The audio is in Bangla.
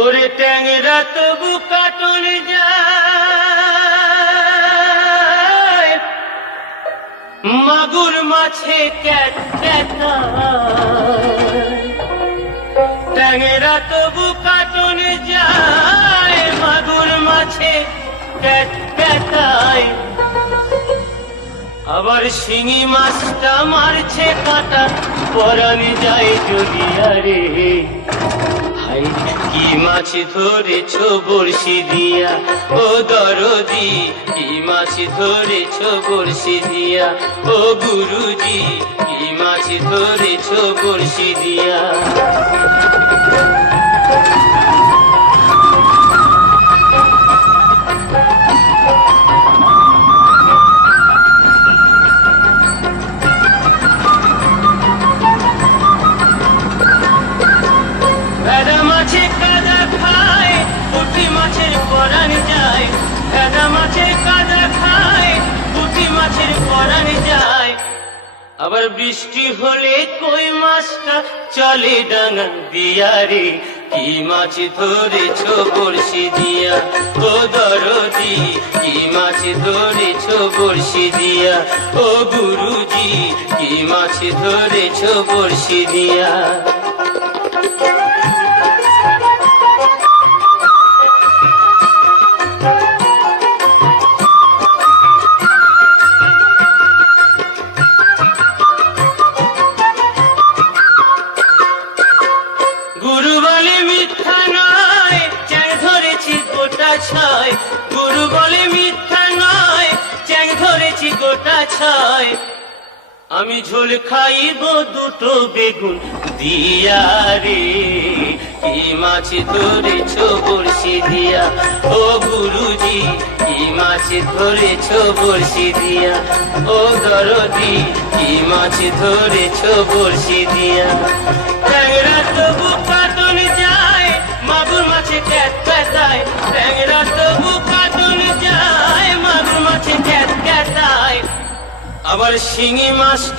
ওরে ট্যাংরা তবু কাটল যায়, মাগুর মাছে ক্যাট ক্যাটায়। ট্যাংরা তবু কাটল যায়, মাগুর মাছে ক্যাট ক্যাটায়। আবার শিঙি মাছটা মারছে কাঁটা, পরাণ যায় জড়িয়া রে। হাই কি মাছ ধরেছ বড়শি দিয়া, ও দরদি কি মাছ ধরেছ বড়শি দিয়া, ও গুরুজি কি মাছ ধরেছ বড়শি দিয়া। ভেড়া মাছে কাদা খায়, পুঁটি মাছের পরাণ যায়। ভেড়া মাছে কাদা খায়, পুঁটি মাছের পরাণ যায়। আবার বৃষ্টি হলে কই মাছটা চলে ডাঙা দিয়া রে। কি মাছ ধরেছ বড়শি দিয়া, ও দরদি কি মাছ ধরেছ বড়শি দিয়া, ও গুরুজি কি মাছ ধরেছ বড়শি দিয়া। গুরু বলে মিথ্যা নয়, চ্যাং ধরেছি গোটা ছয়। গুরু বলে মিথ্যা নয়, চ্যাং ধরেছি গোটা ছয়। আমি ঝোল খাইব দুটো বেগুন দিয়া রে। কি মাছ ধরেছ বড়শি দিয়া, ও গুরুজি কি মাছ ধরেছ বড়শি দিয়া, ও দরদি কি মাছ ধরেছ বড়শি দিয়া। ট্যাংরা তবু কাটল যায়, মাগুর মাছে ক্যাট ক্যাটায়। ট্যাংরা তবু কাটল যায়, মাগুর মাছে ক্যাট ক্যাটায়। আবার শিঙি মাছটা